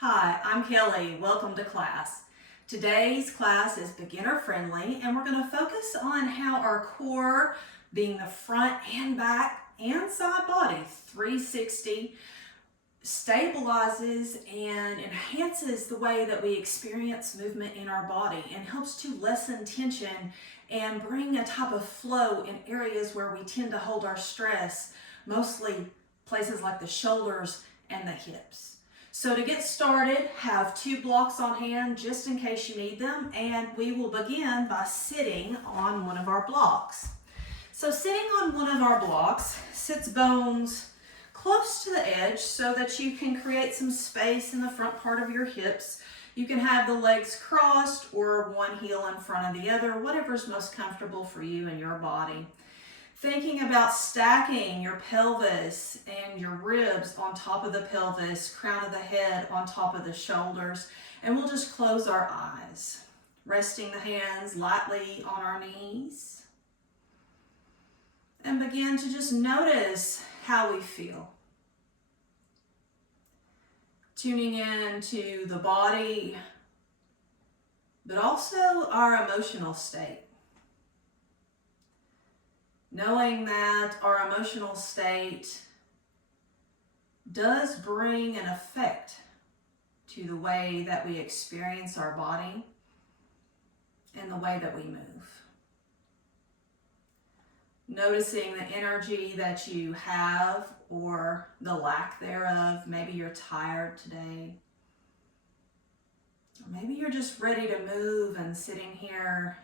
Hi, I'm Kelly. Welcome to class. Today's class is beginner friendly and we're going to focus on how our core, being the front and back and side body, 360, stabilizes and enhances the way that we experience movement in our body and helps to lessen tension and bring a type of flow in areas where we tend to hold our stress, mostly places like the shoulders and the hips. So to get started, have 2 blocks on hand just in case you need them, and we will begin by sitting on one of our blocks. So sitting on one of our blocks sits bones close to the edge so that you can create some space in the front part of your hips. You can have the legs crossed or one heel in front of the other, whatever's most comfortable for you and your body. Thinking about stacking your pelvis and your ribs on top of the pelvis, crown of the head on top of the shoulders, and we'll just close our eyes, resting the hands lightly on our knees, and begin to just notice how we feel. Tuning in to the body, but also our emotional state. Knowing that our emotional state does bring an effect to the way that we experience our body and the way that we move. Noticing the energy that you have or the lack thereof. Maybe you're tired today. Or maybe you're just ready to move and sitting here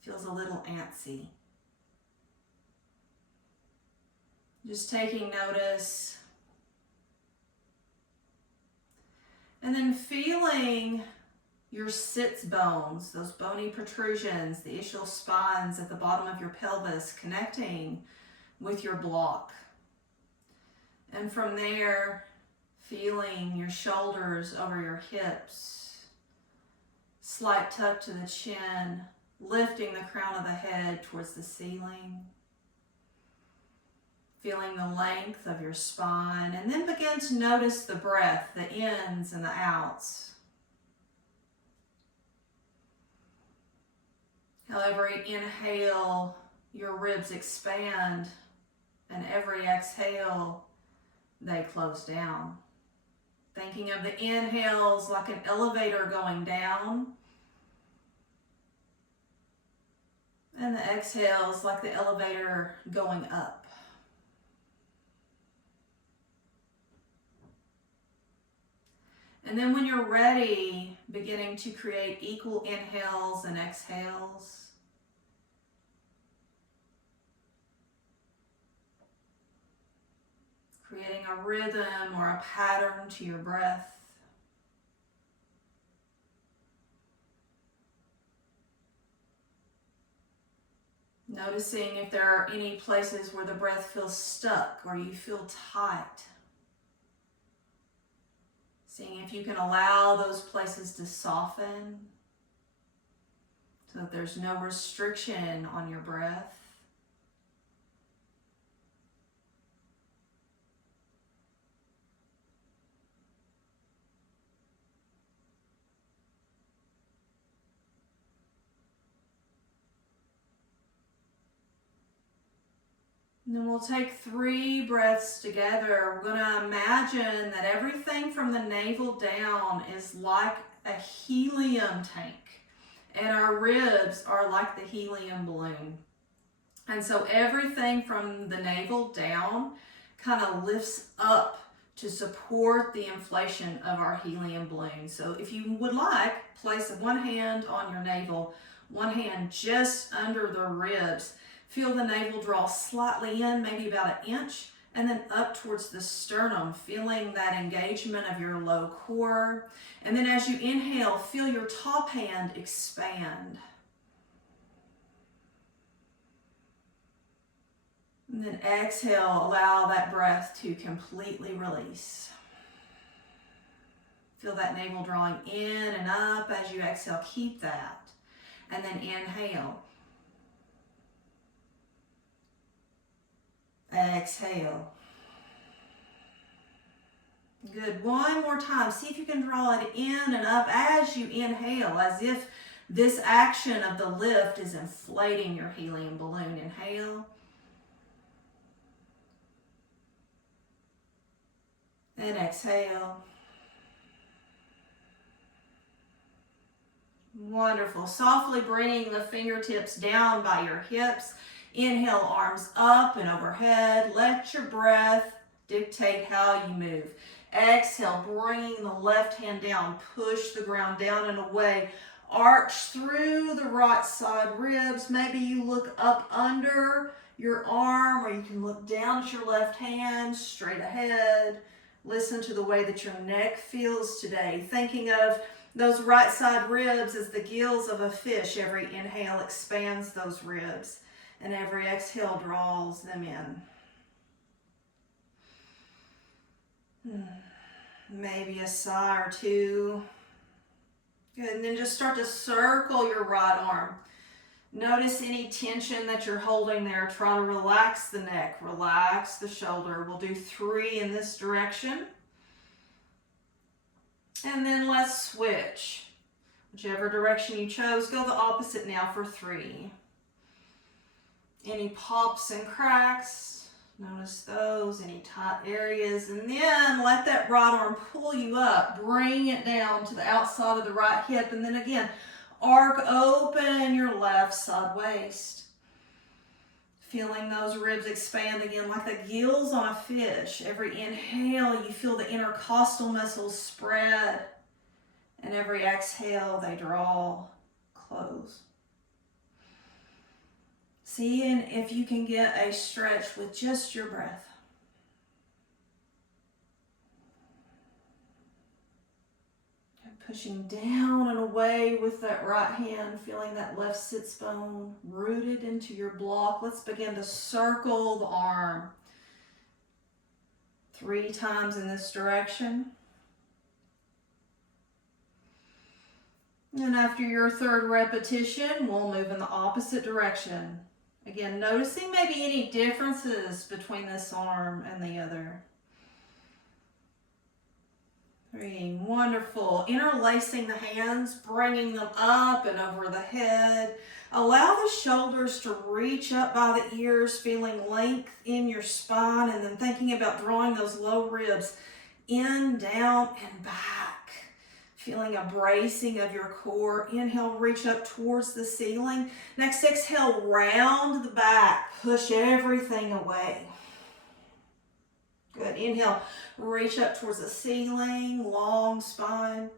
feels a little antsy. Just taking notice. And then feeling your sits bones, those bony protrusions, the ischial spines at the bottom of your pelvis connecting with your block. And from there, feeling your shoulders over your hips, slight tuck to the chin, lifting the crown of the head towards the ceiling. Feeling the length of your spine, and then begin to notice the breath, the ins and the outs. How every inhale, your ribs expand, and every exhale, they close down. Thinking of the inhales like an elevator going down, and the exhales like the elevator going up. And then when you're ready, beginning to create equal inhales and exhales. Creating a rhythm or a pattern to your breath. Noticing if there are any places where the breath feels stuck or you feel tight. Seeing if you can allow those places to soften so that there's no restriction on your breath. And then we'll take 3 breaths together. We're going to imagine that everything from the navel down is like a helium tank. And our ribs are like the helium balloon. And so everything from the navel down kind of lifts up to support the inflation of our helium balloon. So if you would like, place one hand on your navel, one hand just under the ribs. Feel the navel draw slightly in, maybe about 1 inch, and then up towards the sternum, feeling that engagement of your low core. And then as you inhale, feel your top hand expand. And then exhale, allow that breath to completely release. Feel that navel drawing in and up as you exhale. Keep that. And then inhale. Exhale. Good. One more time. See if you can draw it in and up as you inhale, as if this action of the lift is inflating your helium balloon. Inhale. And exhale. Wonderful. Softly bringing the fingertips down by your hips. Inhale, arms up and overhead. Let your breath dictate how you move. Exhale, bringing the left hand down. Push the ground down and away. Arch through the right side ribs. Maybe you look up under your arm, or you can look down at your left hand, straight ahead. Listen to the way that your neck feels today. Thinking of those right side ribs as the gills of a fish. Every inhale expands those ribs, and every exhale draws them in. Maybe a sigh or two. Good, and then just start to circle your right arm. Notice any tension that you're holding there. Try to relax the neck, relax the shoulder. We'll do 3 in this direction. And then let's switch. Whichever direction you chose, go the opposite now for 3. Any pops and cracks, notice those, any tight areas, and then let that right arm pull you up. Bring it down to the outside of the right hip, and then again, arc open your left side waist. Feeling those ribs expand again like the gills on a fish. Every inhale, you feel the intercostal muscles spread, and every exhale, they draw close. Seeing if you can get a stretch with just your breath. Pushing down and away with that right hand, feeling that left sits bone rooted into your block. Let's begin to circle the arm 3 times in this direction. And after your 3rd repetition, we'll move in the opposite direction. Again, noticing maybe any differences between this arm and the other. 3, wonderful. Interlacing the hands, bringing them up and over the head. Allow the shoulders to reach up by the ears, feeling length in your spine, and then thinking about drawing those low ribs in, down, and back. Feeling a bracing of your core. Inhale, reach up towards the ceiling. Next, exhale, round the back. Push everything away. Good. Inhale, reach up towards the ceiling, long spine.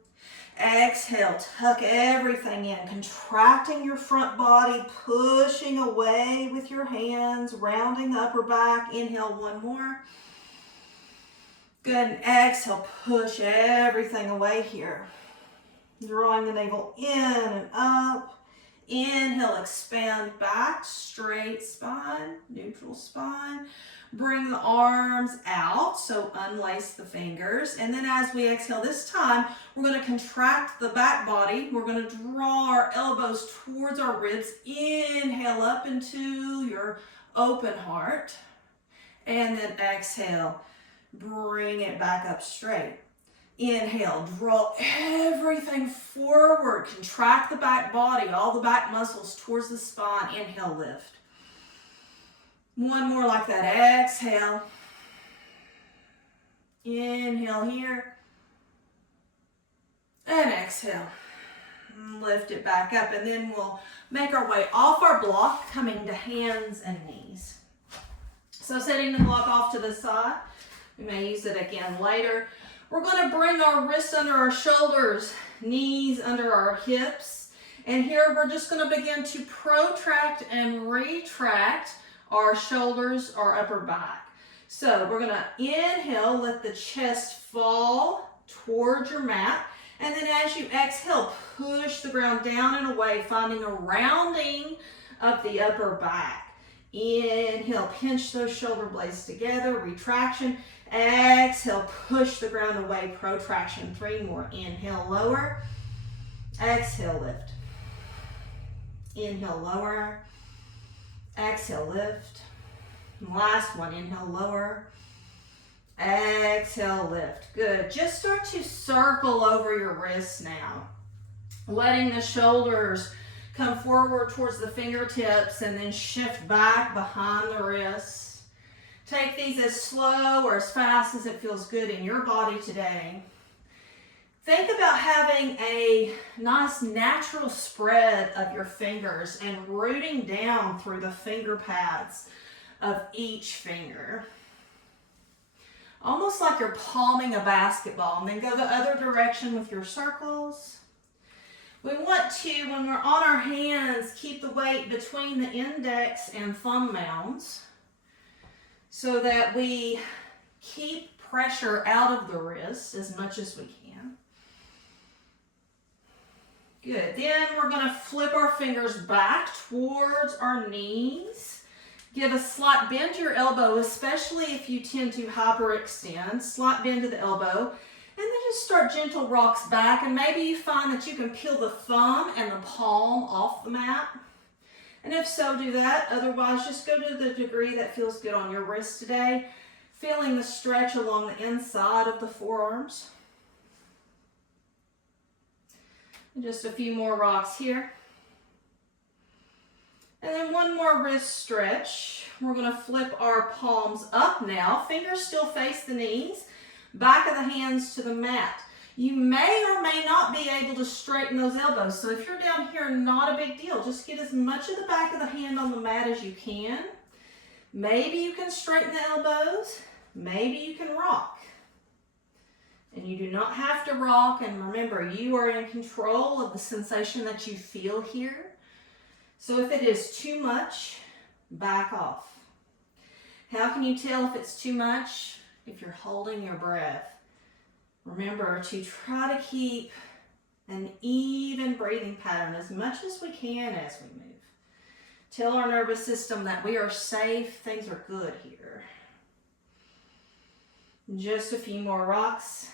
Exhale, tuck everything in, contracting your front body, pushing away with your hands, rounding the upper back. Inhale, 1 more. Good, and exhale, push everything away here. Drawing the navel in and up. Inhale, expand back, straight spine, neutral spine. Bring the arms out, so unlace the fingers. And then as we exhale this time, we're going to contract the back body. We're going to draw our elbows towards our ribs. Inhale up into your open heart. And then exhale. Bring it back up straight. Inhale, draw everything forward. Contract the back body, all the back muscles towards the spine. Inhale, lift. 1 more like that. Exhale. Inhale here. And exhale. Lift it back up, and then we'll make our way off our block, coming to hands and knees. So setting the block off to the side. We may use it again later. We're going to bring our wrists under our shoulders, knees under our hips. And here we're just going to begin to protract and retract our shoulders, our upper back. So we're going to inhale, let the chest fall towards your mat. And then as you exhale, push the ground down and away, finding a rounding of the upper back. Inhale, pinch those shoulder blades together, retraction. Exhale, push the ground away, protraction. 3 more. Inhale, lower. Exhale, lift. Inhale, lower. Exhale, lift. Last one. Inhale, lower. Exhale, lift. Good. Just start to circle over your wrists now. Letting the shoulders come forward towards the fingertips and then shift back behind the wrists. Take these as slow or as fast as it feels good in your body today. Think about having a nice natural spread of your fingers and rooting down through the finger pads of each finger. Almost like you're palming a basketball, and then go the other direction with your circles. We want to, when we're on our hands, keep the weight between the index and thumb mounds so that we keep pressure out of the wrist as much as we can. Good. Then we're going to flip our fingers back towards our knees. Give a slight bend to your elbow, especially if you tend to hyperextend. Slight bend to the elbow. And then just start gentle rocks back. And maybe you find that you can peel the thumb and the palm off the mat. And if so, do that. Otherwise, just go to the degree that feels good on your wrist today. Feeling the stretch along the inside of the forearms. And just a few more rocks here. And then one more wrist stretch. We're going to flip our palms up now. Fingers still face the knees. Back of the hands to the mat. You may or may not be able to straighten those elbows. So if you're down here, not a big deal. Just get as much of the back of the hand on the mat as you can. Maybe you can straighten the elbows. Maybe you can rock. And you do not have to rock. And remember, you are in control of the sensation that you feel here. So if it is too much, back off. How can you tell if it's too much? If you're holding your breath. Remember to try to keep an even breathing pattern as much as we can as we move. Tell our nervous system that we are safe, things are good here. Just a few more rocks.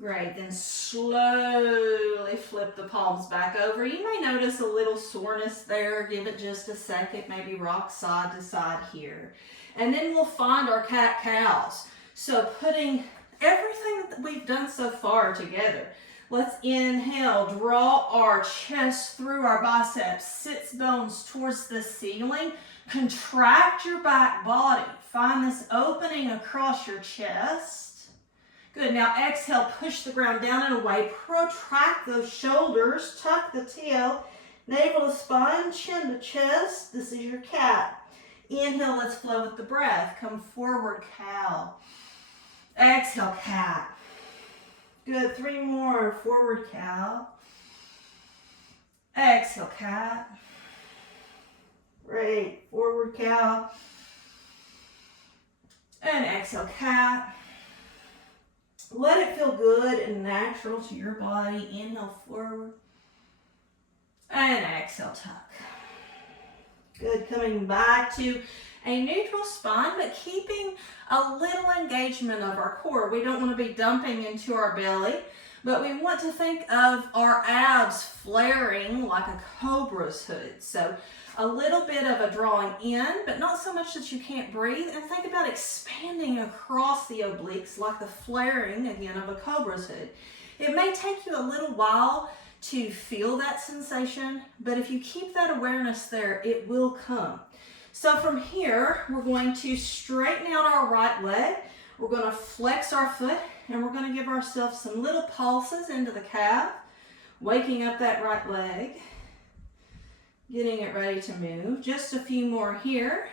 Great, then slowly flip the palms back over. You may notice a little soreness there. Give it just a second, maybe rock side to side here. And then we'll find our cat-cows. So putting everything that we've done so far together. Let's inhale, draw our chest through our biceps, sits bones towards the ceiling. Contract your back body. Find this opening across your chest. Good, now exhale, push the ground down and away. Protract those shoulders, tuck the tail, navel to spine, chin to chest. This is your cat. Inhale, let's flow with the breath. Come forward, cow. Exhale, cat. Good, 3 more. Forward, cow. Exhale, cat. Great, forward, cow. And exhale, cat. Let it feel good and natural to your body. Inhale forward. And exhale, tuck. Good, coming back to a neutral spine, but keeping a little engagement of our core. We don't want to be dumping into our belly, but we want to think of our abs flaring like a cobra's hood. So a little bit of a drawing in, but not so much that you can't breathe. And think about expanding across the obliques like the flaring, again, of a cobra's hood. It may take you a little while to feel that sensation, but if you keep that awareness there, it will come. So from here, we're going to straighten out our right leg. We're going to flex our foot, and we're going to give ourselves some little pulses into the calf, waking up that right leg. Getting it ready to move. Just a few more here.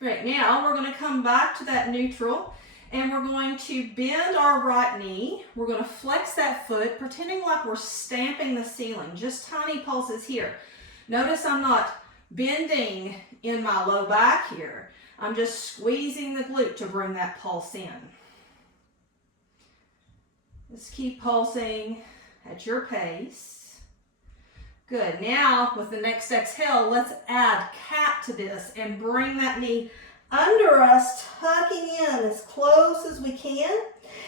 Great, now we're going to come back to that neutral and we're going to bend our right knee. We're going to flex that foot, pretending like we're stamping the ceiling. Just tiny pulses here. Notice I'm not bending in my low back here. I'm just squeezing the glute to bring that pulse in. Just keep pulsing at your pace. Good. Now, with the next exhale, let's add cat to this and bring that knee under us, tucking in as close as we can.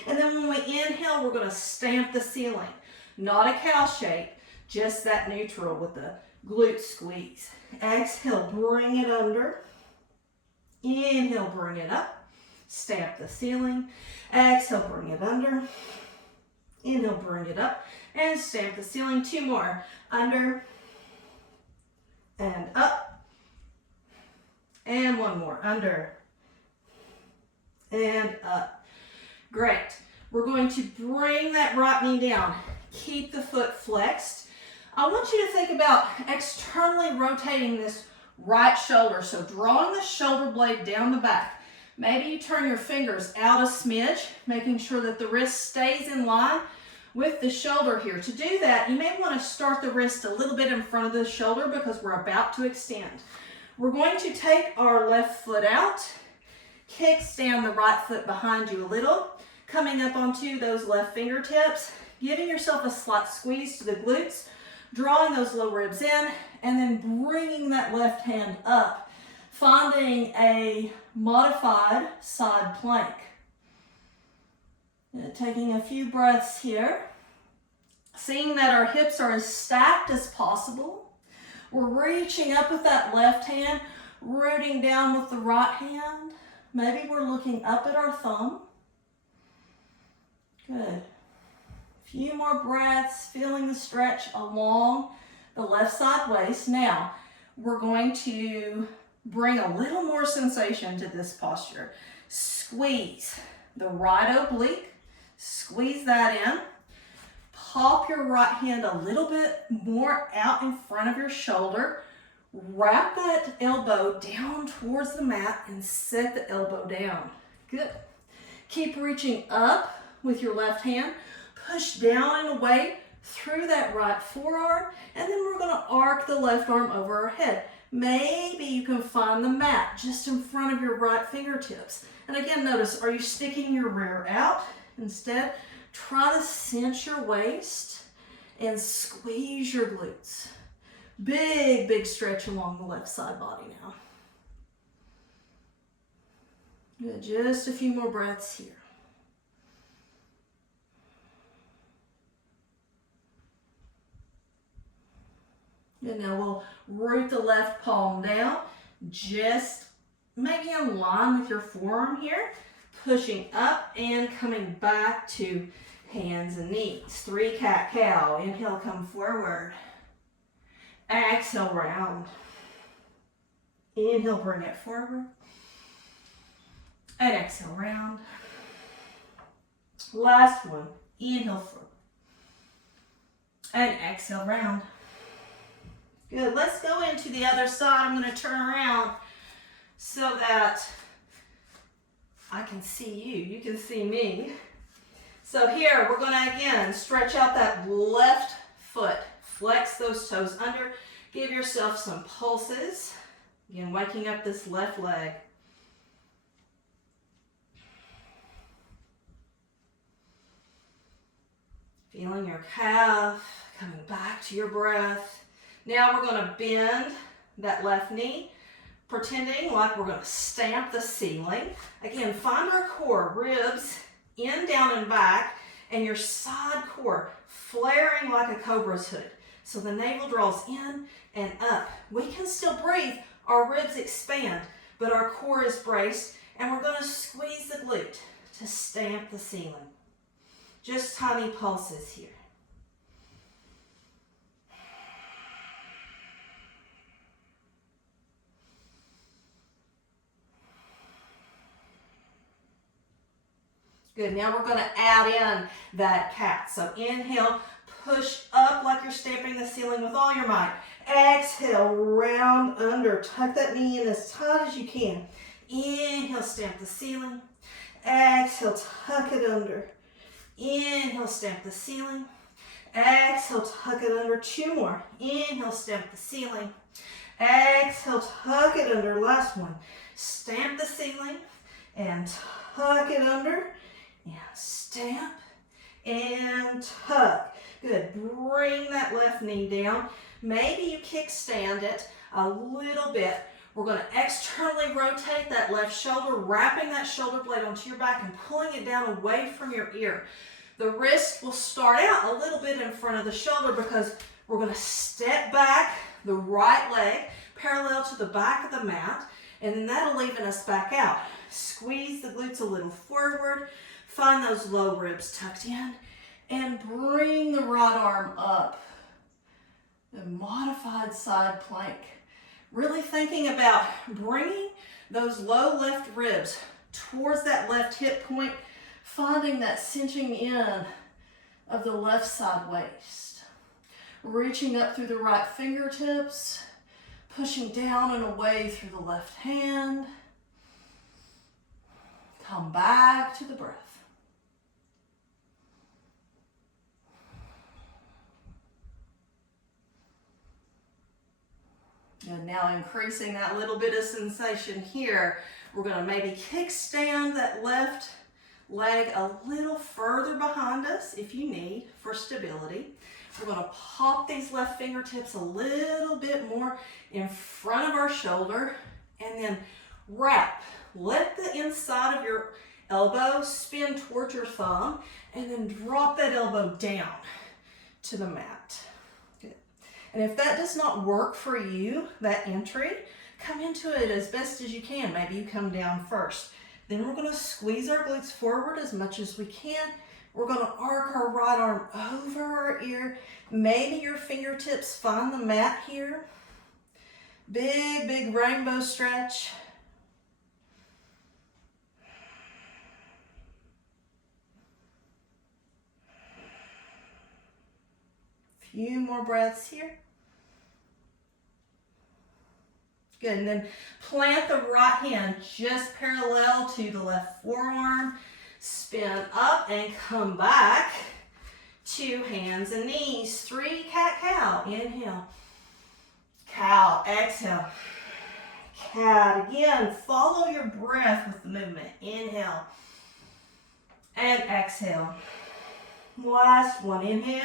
And then when we inhale, we're going to stamp the ceiling. Not a cow shape, just that neutral with the glute squeeze. Exhale, bring it under. Inhale, bring it up. Stamp the ceiling. Exhale, bring it under. Inhale, bring it up. And stamp the ceiling. 2 more. Under and up. And 1 more. Under and up. Great. We're going to bring that right knee down. Keep the foot flexed. I want you to think about externally rotating this right shoulder. So drawing the shoulder blade down the back. Maybe you turn your fingers out a smidge, making sure that the wrist stays in line with the shoulder here. To do that, you may want to start the wrist a little bit in front of the shoulder because we're about to extend. We're going to take our left foot out, kickstand the right foot behind you a little, coming up onto those left fingertips, giving yourself a slight squeeze to the glutes, drawing those low ribs in, and then bringing that left hand up, finding a modified side plank. Taking a few breaths here, seeing that our hips are as stacked as possible. We're reaching up with that left hand, rooting down with the right hand. Maybe we're looking up at our thumb. Good. Few more breaths, feeling the stretch along the left side waist. Now, we're going to bring a little more sensation to this posture. Squeeze the right oblique, squeeze that in. Pop your right hand a little bit more out in front of your shoulder. Wrap that elbow down towards the mat and set the elbow down. Good. Keep reaching up with your left hand. Push down and away through that right forearm, and then we're going to arc the left arm over our head. Maybe you can find the mat just in front of your right fingertips. And again, notice, are you sticking your rear out? Instead, try to cinch your waist and squeeze your glutes. Big, big stretch along the left side body now. Good, just a few more breaths here. And now we'll root the left palm down, just maybe in line with your forearm here, pushing up and coming back to hands and knees. 3 cat-cow. Inhale, come forward. Exhale, round. Inhale, bring it forward. And exhale, round. Last one. Inhale, forward. And exhale, round. Good. Let's go into the other side. I'm going to turn around so that I can see you. You can see me. So here, we're going to, again, stretch out that left foot. Flex those toes under. Give yourself some pulses. Again, waking up this left leg. Feeling your calf, coming back to your breath. Now we're going to bend that left knee, pretending like we're going to stamp the ceiling. Again, find our core, ribs in, down, and back, and your side core flaring like a cobra's hood. So the navel draws in and up. We can still breathe. Our ribs expand, but our core is braced, and we're going to squeeze the glute to stamp the ceiling. Just tiny pulses here. Good, now we're going to add in that cat. So inhale, push up like you're stamping the ceiling with all your might. Exhale, round under. Tuck that knee in as tight as you can. Inhale, stamp the ceiling. Exhale, tuck it under. Inhale, stamp the ceiling. Exhale, tuck it under. 2 more. Inhale, stamp the ceiling. Exhale, tuck it under. Last one. Stamp the ceiling and tuck it under. And stamp and tuck. Good. Bring that left knee down. Maybe you kickstand it a little bit. We're going to externally rotate that left shoulder, wrapping that shoulder blade onto your back and pulling it down away from your ear. The wrist will start out a little bit in front of the shoulder because we're going to step back the right leg parallel to the back of the mat, and then that'll even us back out. Squeeze the glutes a little forward, find those low ribs tucked in, and bring the right arm up. The modified side plank. Really thinking about bringing those low left ribs towards that left hip point, finding that cinching in of the left side waist. Reaching up through the right fingertips, pushing down and away through the left hand. Come back to the breath. And now increasing that little bit of sensation here, we're going to maybe kickstand that left leg a little further behind us if you need for stability. We're going to pop these left fingertips a little bit more in front of our shoulder and then wrap. Let the inside of your elbow spin towards your thumb and then drop that elbow down to the mat. Good. And if that does not work for you, that entry, come into it as best as you can. Maybe you come down first. Then we're going to squeeze our glutes forward as much as we can. We're going to arc our right arm over our ear. Maybe your fingertips find the mat here. Big, big rainbow stretch. Few more breaths here. Good, and then plant the right hand just parallel to the left forearm. Spin up and come back to hands and knees. 3 cat-cow. Inhale. Cow. Exhale. Cat. Again, follow your breath with the movement. Inhale. And exhale. Last one. Inhale.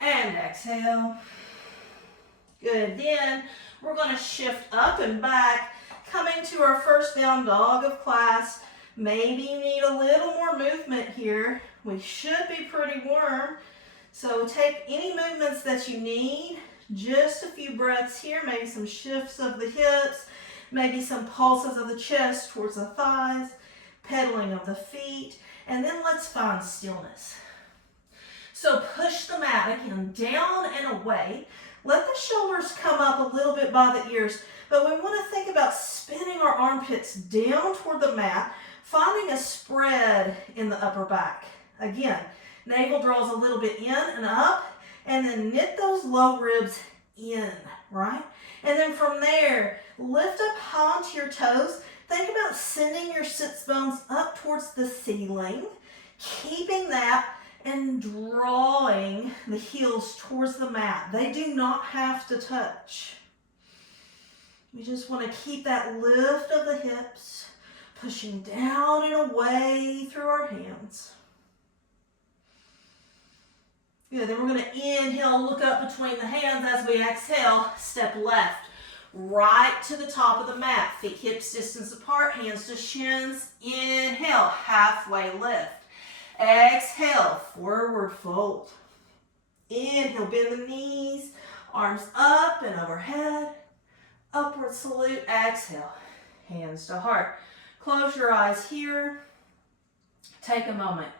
And exhale. Good. Then we're going to shift up and back, coming to our first down dog of class. Maybe you need a little more movement here. We should be pretty warm. So take any movements that you need. Just a few breaths here. Maybe some shifts of the hips. Maybe some pulses of the chest towards the thighs. Pedaling of the feet. And then let's find stillness. So push the mat again down and away. Let the shoulders come up a little bit by the ears. But we want to think about spinning our armpits down toward the mat. Finding a spread in the upper back. Again, navel draws a little bit in and up, and then knit those low ribs in, right? And then from there, lift up high onto your toes. Think about sending your sits bones up towards the ceiling, keeping that and drawing the heels towards the mat. They do not have to touch. We just want to keep that lift of the hips, pushing down and away through our hands. Good, then we're going to inhale, look up between the hands as we exhale, step left, right to the top of the mat, feet hips distance apart, hands to shins, inhale, halfway lift. Exhale, forward fold. Inhale, bend the knees, arms up and overhead, upward salute, exhale, hands to heart. Close your eyes here. Take a moment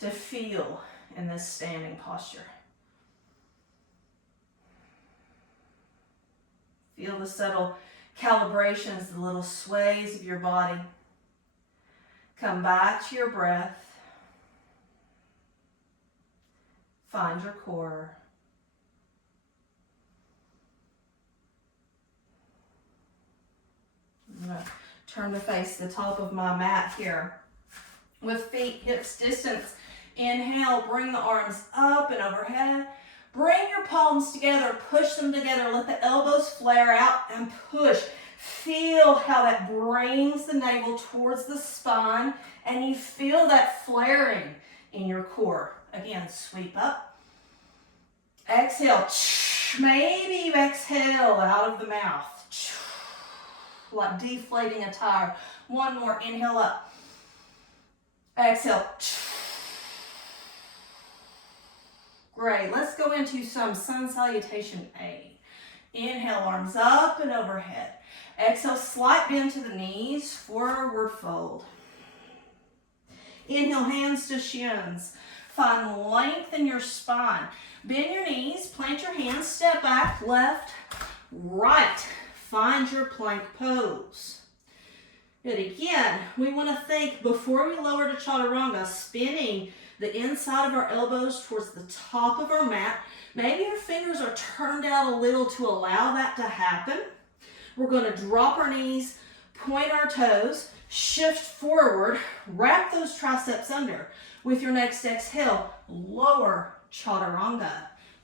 to feel in this standing posture. Feel the subtle calibrations, the little sways of your body. Come back to your breath. Find your core. I'm going to turn to face the top of my mat here. With feet hips distance. Inhale, bring the arms up and overhead. Bring your palms together, push them together. Let the elbows flare out and push. Feel how that brings the navel towards the spine and you feel that flaring in your core. Again, sweep up. Exhale. Maybe you exhale out of the mouth. Like deflating a tire. One more. Inhale up. Exhale. Great. Let's go into some sun salutation A. Inhale, arms up and overhead. Exhale, slight bend to the knees, forward fold. Inhale, hands to shins. Find length in your spine. Bend your knees, plant your hands, step back, left, right. Find your plank pose. Good. Again, we want to think before we lower to chaturanga, spinning the inside of our elbows towards the top of our mat. Maybe your fingers are turned out a little to allow that to happen. We're going to drop our knees, point our toes, shift forward, wrap those triceps under. With your next exhale, lower chaturanga.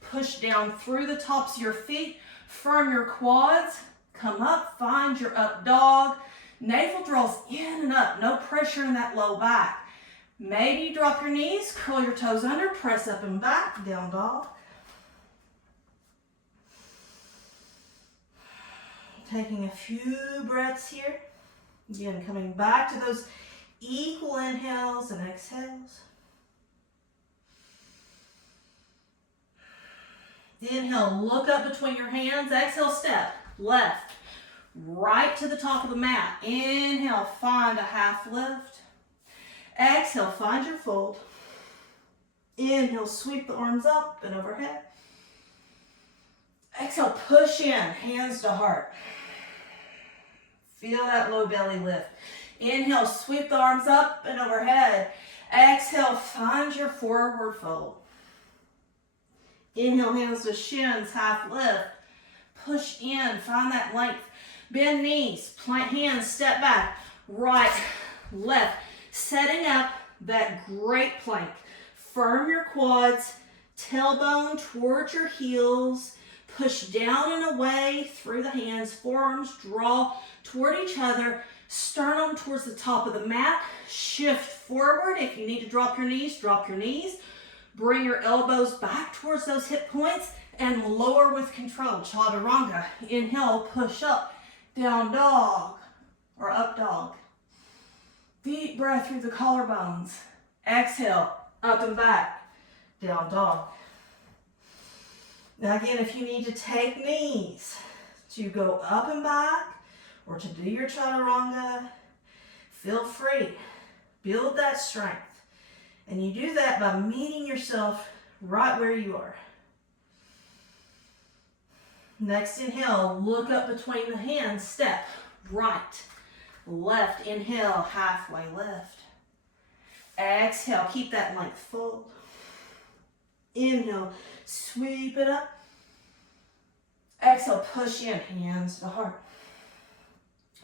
Push down through the tops of your feet, firm your quads, come up, find your up dog. Navel draws in and up, no pressure in that low back. Maybe you drop your knees, curl your toes under, press up and back, down dog. Taking a few breaths here. Again, coming back to those equal inhales and exhales. Inhale, look up between your hands. Exhale, step left, right to the top of the mat. Inhale, find a half lift. Exhale, find your fold. Inhale, sweep the arms up and overhead. Exhale, push in, hands to heart. Feel that low belly lift. Inhale, sweep the arms up and overhead. Exhale, find your forward fold. Inhale, hands to shins, half lift. Push in, find that length. Bend knees, plant hands, step back. Right, left. Setting up that great plank. Firm your quads, tailbone towards your heels. Push down and away through the hands. Forearms draw toward each other. Sternum towards the top of the mat. Shift forward. If you need to drop your knees, drop your knees. Bring your elbows back towards those hip points and lower with control. Chaturanga. Inhale, push up, down dog or up dog. Deep breath through the collarbones. Exhale, up and back, down dog. Now again, if you need to take knees to go up and back or to do your chaturanga, feel free. Build that strength. And you do that by meeting yourself right where you are. Next inhale, look up between the hands, step right, left. Inhale, halfway lift. Exhale, keep that length fold. Inhale, sweep it up. Exhale, push in, hands to heart.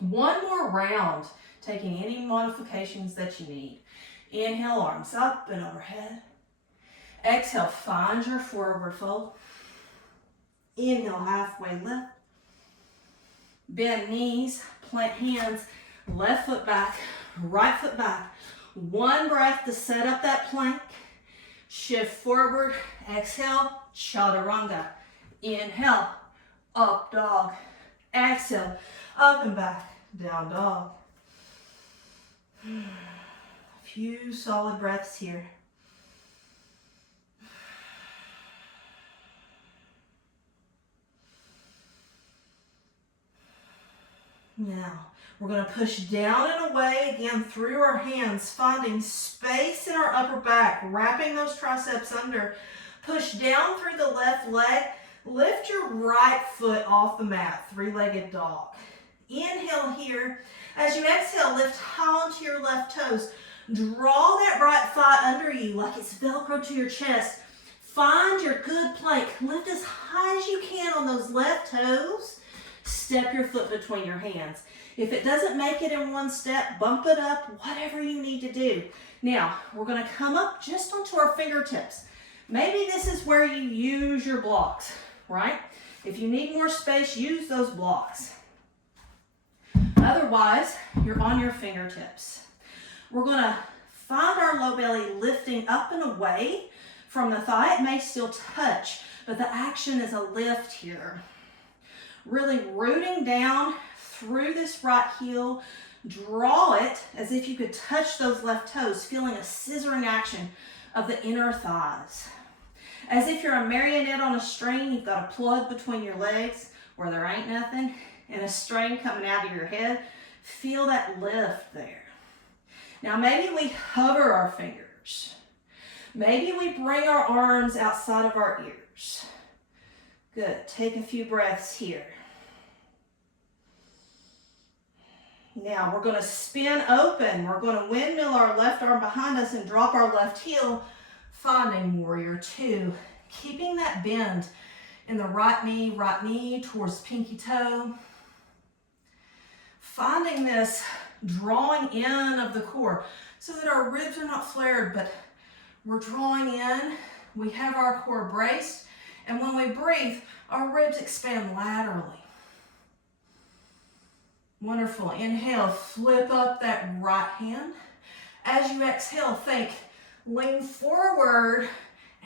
One more round, taking any modifications that you need. Inhale, arms up and overhead. Exhale, find your forward fold. Inhale, halfway lift. Bend knees, plant hands, left foot back, right foot back. One breath to set up that plank. Shift forward, exhale, chaturanga. Inhale, up dog. Exhale, up and back, down dog. A few solid breaths here. Now, we're going to push down and away again through our hands, finding space in our upper back, wrapping those triceps under. Push down through the left leg. Lift your right foot off the mat, three-legged dog. Inhale here. As you exhale, lift high onto your left toes. Draw that right thigh under you like it's Velcro to your chest. Find your good plank. Lift as high as you can on those left toes. Step your foot between your hands. If it doesn't make it in one step, bump it up, whatever you need to do. Now, we're going to come up just onto our fingertips. Maybe this is where you use your blocks, right? If you need more space, use those blocks. Otherwise, you're on your fingertips. We're going to find our low belly lifting up and away from the thigh. It may still touch, but the action is a lift here. Really rooting down through this right heel. Draw it as if you could touch those left toes, feeling a scissoring action of the inner thighs. As if you're a marionette on a string, you've got a plug between your legs where there ain't nothing, and a string coming out of your head. Feel that lift there. Now maybe we hover our fingers. Maybe we bring our arms outside of our ears. Good. Take a few breaths here. Now we're going to spin open. We're going to windmill our left arm behind us and drop our left heel, finding warrior two. Keeping that bend in the right knee towards pinky toe. Finding this drawing in of the core so that our ribs are not flared, but we're drawing in. We have our core braced, and when we breathe, our ribs expand laterally. Wonderful. Inhale, flip up that right hand. As you exhale, think, lean forward,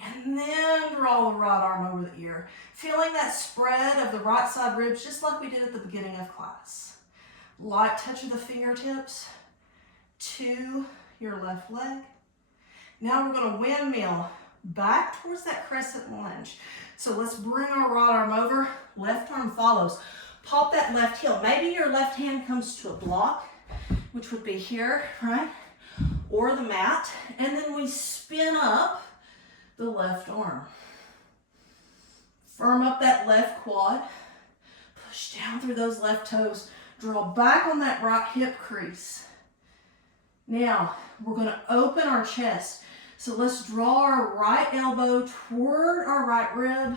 and then draw the right arm over the ear. Feeling that spread of the right side ribs, just like we did at the beginning of class. Light touch of the fingertips to your left leg. Now we're going to windmill back towards that crescent lunge. So let's bring our right arm over, left arm follows. Pop that left heel. Maybe your left hand comes to a block, which would be here, right? Or the mat. And then we spin up the left arm. Firm up that left quad. Push down through those left toes. Draw back on that right hip crease. Now, we're going to open our chest. So let's draw our right elbow toward our right rib.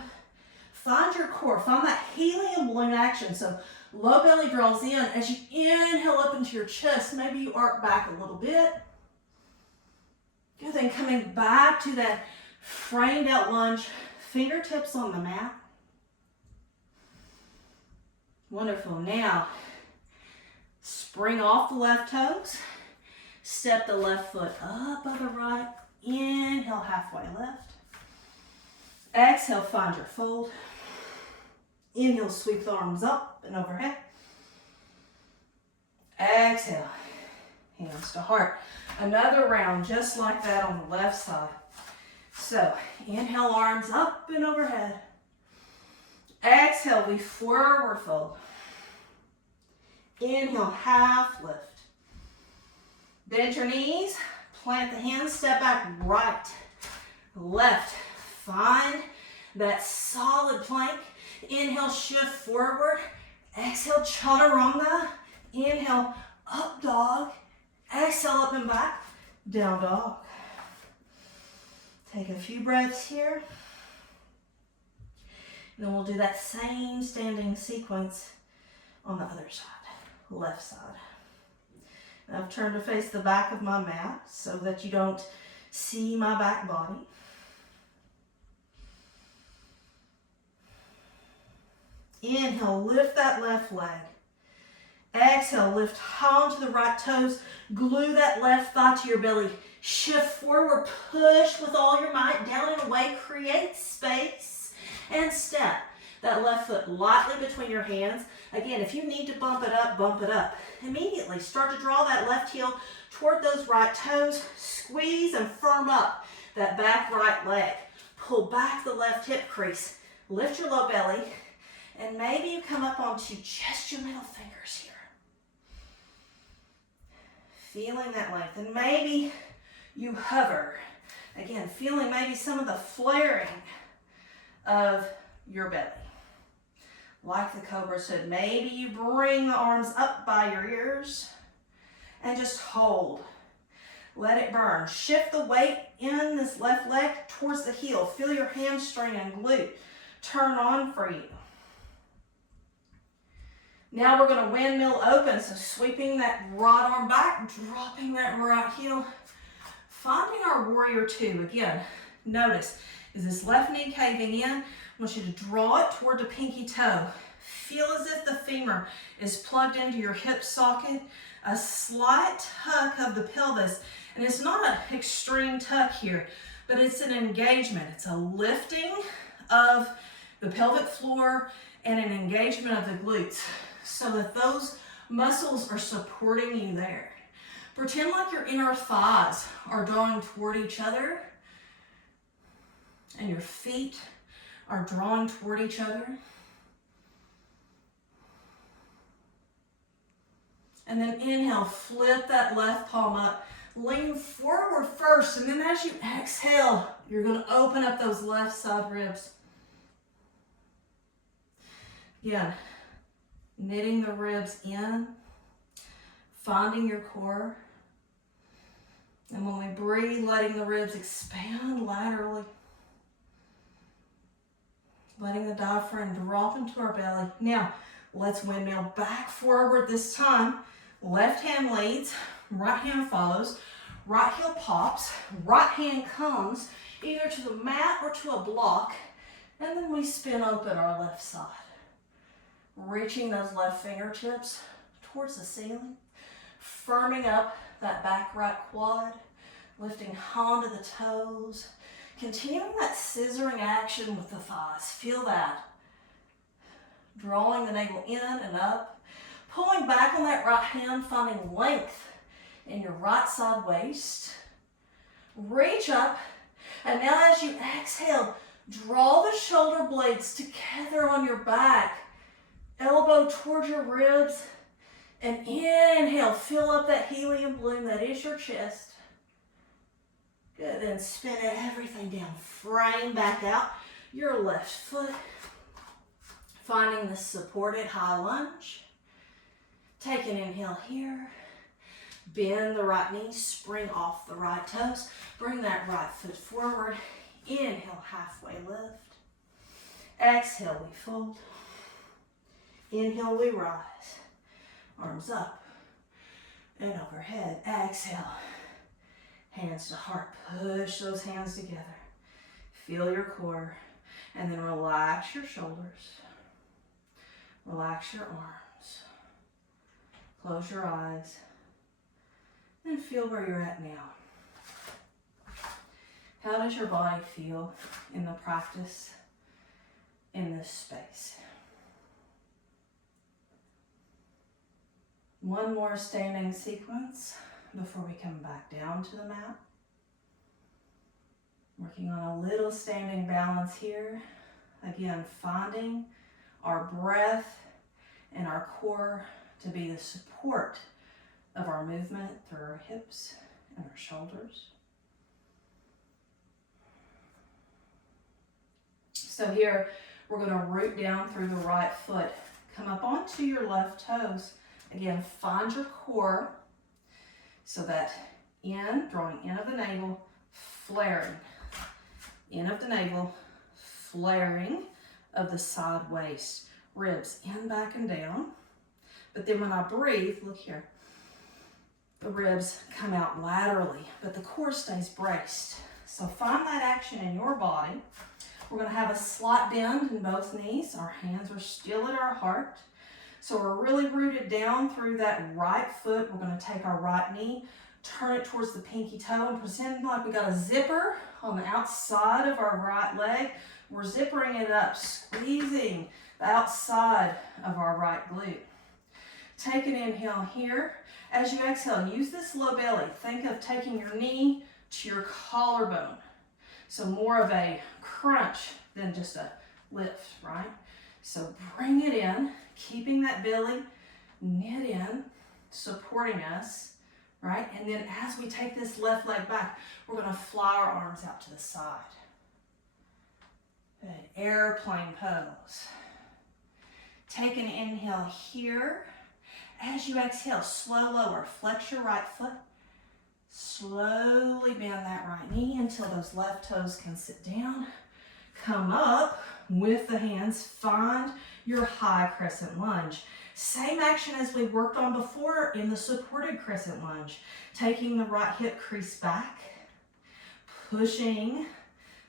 Find your core. Find that helium balloon action. So low belly draws in. As you inhale up into your chest, maybe you arc back a little bit. Good. Then coming back to that framed out lunge. Fingertips on the mat. Wonderful. Now, spring off the left toes. Step the left foot up by the right. Inhale, halfway left. Exhale, find your fold. Inhale, sweep the arms up and overhead. Exhale, hands to heart. Another round just like that on the left side. So, inhale, arms up and overhead. Exhale, we forward fold. Inhale, half lift. Bend your knees, plant the hands, step back, right, left. Find that solid plank. Inhale, shift forward. Exhale, chaturanga. Inhale, up dog. Exhale, up and back, down dog. Take a few breaths here. Then we'll do that same standing sequence on the other side, left side. I've turned to face the back of my mat so that you don't see my back body. Inhale, lift that left leg. Exhale, lift high onto the right toes. Glue that left thigh to your belly. Shift forward, push with all your might, down and away, create space, and step. That left foot lightly between your hands. Again, if you need to bump it up, bump it up. Immediately start to draw that left heel toward those right toes. Squeeze and firm up that back right leg. Pull back the left hip crease. Lift your low belly. And maybe you come up onto just your middle fingers here. Feeling that length. And maybe you hover. Again, feeling maybe some of the flaring of your belly. Like the cobra's hood. Maybe you bring the arms up by your ears and just hold. Let it burn. Shift the weight in this left leg towards the heel. Feel your hamstring and glute turn on for you. Now we're going to windmill open. So sweeping that right arm back, dropping that right heel. Finding our warrior two. Again, notice, is this left knee caving in? I want you to draw it toward the pinky toe. Feel as if the femur is plugged into your hip socket. A slight tuck of the pelvis. And it's not an extreme tuck here, but it's an engagement. It's a lifting of the pelvic floor and an engagement of the glutes so that those muscles are supporting you there. Pretend like your inner thighs are drawing toward each other. and your feet are drawing toward each other. And then inhale, flip that left palm up. Lean forward first, and then as you exhale, you're going to open up those left side ribs. Again, knitting the ribs in, finding your core. And when we breathe, letting the ribs expand laterally. Letting the diaphragm drop into our belly. Now, let's windmill back forward this time. Left hand leads, right hand follows. Right heel pops, right hand comes either to the mat or to a block. And then we spin open our left side. Reaching those left fingertips towards the ceiling. Firming up that back right quad. Lifting onto the toes. Continuing that scissoring action with the thighs. Feel that. Drawing the navel in and up. Pulling back on that right hand, finding length in your right side waist. Reach up. And now as you exhale, draw the shoulder blades together on your back. Elbow towards your ribs. And inhale, fill up that helium balloon that is your chest. Good, then spin everything down. Frame back out your left foot. Finding the supported high lunge. Take an inhale here. Bend the right knee, spring off the right toes. Bring that right foot forward. Inhale, halfway lift. Exhale, we fold. Inhale, we rise. Arms up and overhead. Exhale. Hands to heart. Push those hands together. Feel your core. And then relax your shoulders. Relax your arms. Close your eyes. And feel where you're at now. How does your body feel in the practice in this space? One more standing sequence before we come back down to the mat. Working on a little standing balance here. Again, finding our breath and our core to be the support of our movement through our hips and our shoulders. So here, we're going to root down through the right foot. Come up onto your left toes. Again, find your core so that drawing in of the navel, flaring. In of the navel, flaring of the side waist. Ribs in, back, and down. But then when I breathe, look here. The ribs come out laterally, but the core stays braced. So find that action in your body. We're going to have a slight bend in both knees. Our hands are still at our heart. So we're really rooted down through that right foot. We're going to take our right knee, turn it towards the pinky toe, and pretend like we got a zipper on the outside of our right leg. We're zippering it up, squeezing the outside of our right glute. Take an inhale here. As you exhale, use this low belly. Think of taking your knee to your collarbone. So more of a crunch than just a lift, right? So bring it in, keeping that belly knit in, supporting us, right? And then as we take this left leg back, we're going to fly our arms out to the side. Good. Airplane pose. Take an inhale here. As you exhale, slow lower. Flex your right foot. Slowly bend that right knee until those left toes can sit down. Come up with the hands. Find your high crescent lunge. Same action as we worked on before in the supported crescent lunge. Taking the right hip crease back. Pushing